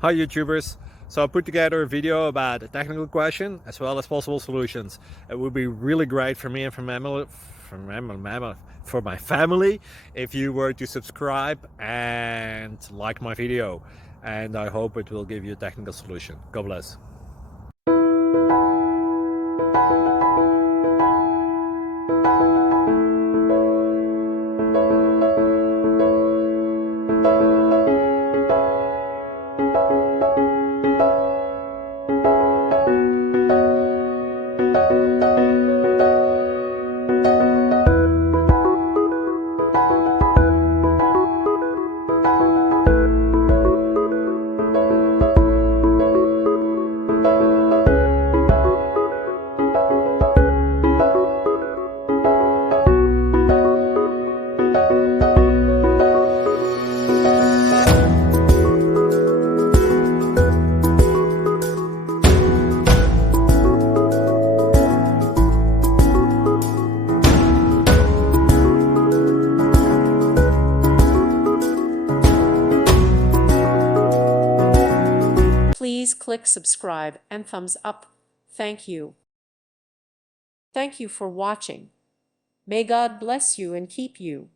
Hi YouTubers! So I put together a video about a technical question as well as possible solutions. It would be really great for me and for my family if you were to subscribe and like my video, and I hope it will give you a technical solution. God bless. Please click subscribe and thumbs up. Thank you. Thank you for watching. May God bless you and keep you.